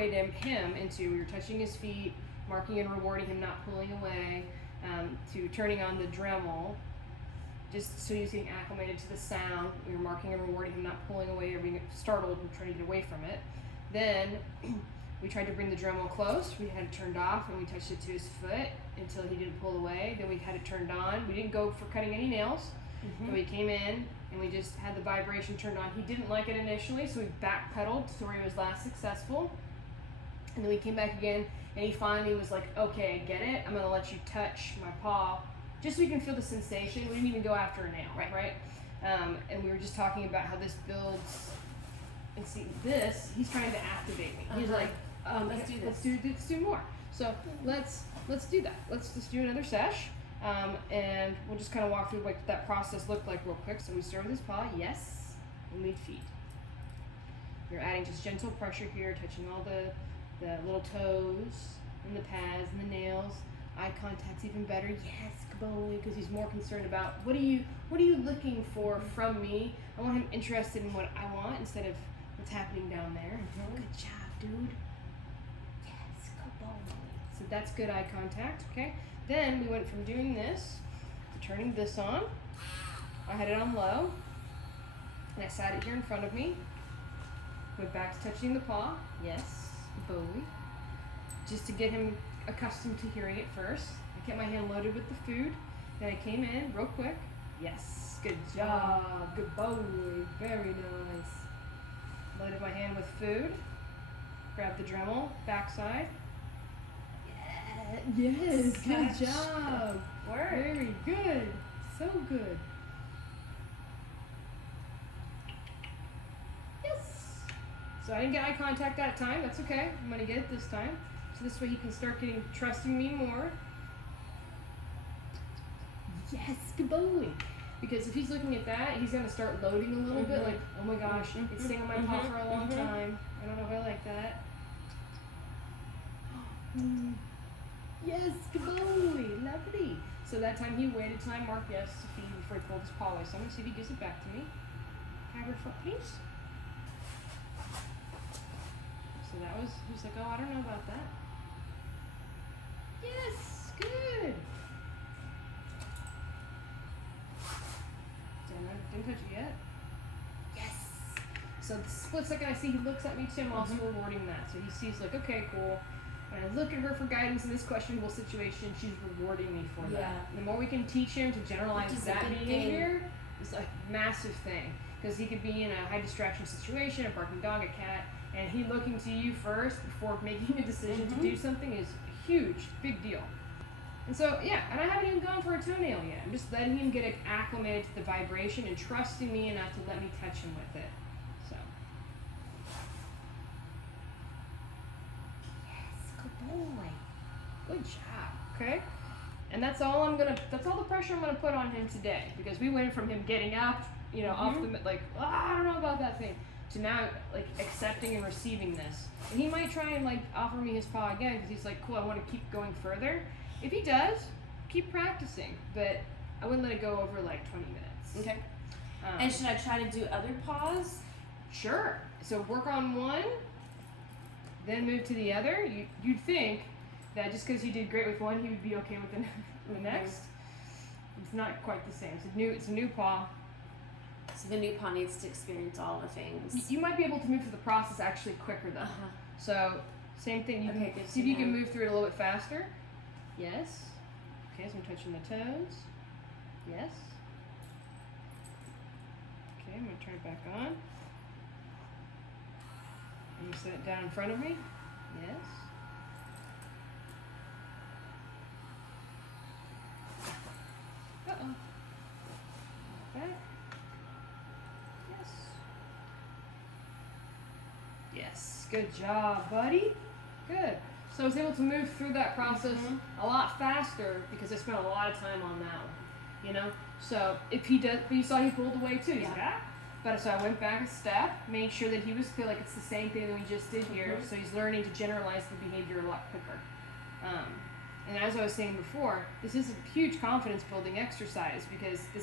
him into we were touching his feet, marking and rewarding him, not pulling away, to turning on the Dremel, just so he's getting acclimated to the sound. We were marking and rewarding him, not pulling away or being startled and trying to get away from it. Then we tried to bring the Dremel close. We had it turned off and we touched it to his foot until he didn't pull away. Then we had it turned on. We didn't go for cutting any nails. And we came in and we just had the vibration turned on. He didn't like it initially, so we backpedaled to where he was last successful. And then we came back again and he finally was like, okay, I get it. I'm gonna let you touch my paw just so you can feel the sensation. We didn't even go after a nail, right? And we were just talking about how this builds, and see this, he's trying to activate me. He's like, let's do this. Let's do more. So let's do that. Let's just do another sesh. And we'll just kind of walk through what that process looked like real quick. So we start with his paw, yes, and lead feet. You're adding just gentle pressure here, touching all the little toes and the pads and the nails. Eye contact's even better. Yes, kaboom, because he's more concerned about what are you looking for from me. I want him interested in what I want instead of what's happening down there. Good job, dude. Yes, kaboom. So that's good eye contact, okay? Then we went from doing this to turning this on. I had it on low, and I sat it here in front of me. Went back to touching the paw. Yes, Bowie. Just to get him accustomed to hearing it first. I kept my hand loaded with the food. Then I came in real quick. Yes, good job, good Bowie, very nice. Loaded my hand with food. Grabbed the Dremel, backside. Yes, good job. Work. Very good. So good. Yes. So I didn't get eye contact that time. That's okay. I'm going to get it this time. So this way he can start trusting me more. Yes, good boy. Because if he's looking at that, he's going to start loading a little bit. Like, oh my gosh, it's staying on my paw for a long time. I don't know if I like that. Yes, good boy, lovely. So that time he waited till I marked yes to feed before he pulled his paw away. So I'm going to see if he gives it back to me. Can I have your foot, please? So that was, he was like, oh, I don't know about that. Yes, good. Didn't touch it yet. Yes. So the split second I see he looks at me too, I'm also rewarding that. So he sees like, okay, cool. When I look at her for guidance in this questionable situation, she's rewarding me for that. And the more we can teach him to generalize that behavior, it's a massive thing. Because he could be in a high distraction situation, a barking dog, a cat, and he looking to you first before making a decision to do something is a huge, big deal. And so, yeah, and I haven't even gone for a toenail yet. I'm just letting him get acclimated to the vibration and trusting me enough to let me touch him with it. So. Boy, good job. Okay, and that's all that's all the pressure I'm gonna put on him today, because we went from him getting up, off the like, I don't know about that thing, to now like accepting and receiving this. And he might try and like offer me his paw again because he's like, cool, I want to keep going further. If he does, keep practicing, but I wouldn't let it go over like 20 minutes. Okay. And should I try to do other paws? Sure. So work on one, then move to the other. You'd think that just because you did great with one, he would be okay with the next. It's not quite the same. It's a new paw. So the new paw needs to experience all the things. You might be able to move through the process actually quicker though. So same thing. You can see if you can move through it a little bit faster. Yes. Okay, so I'm touching the toes. Yes. Okay, I'm gonna turn it back on. And you set it down in front of me. Yes. Uh-oh. Back. Yes. Yes. Good job, buddy. Good. So I was able to move through that process a lot faster because I spent a lot of time on that one. So if he does, but you saw he pulled away too. He's like, ah. But so I went back a step, made sure that he was clear, like it's the same thing that we just did here. So he's learning to generalize the behavior a lot quicker. And as I was saying before, this is a huge confidence building exercise because he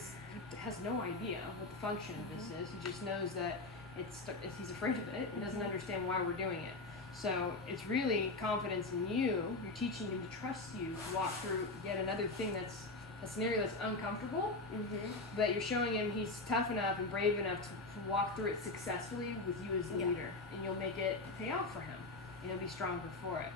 has no idea what the function of this is. He just knows that he's afraid of it and doesn't understand why we're doing it. So it's really confidence in you. You're teaching him to trust you to walk through yet another thing that's a scenario that's uncomfortable, but you're showing him he's tough enough and brave enough to walk through it successfully with you as the leader, and you'll make it pay off for him, and he'll be stronger for it.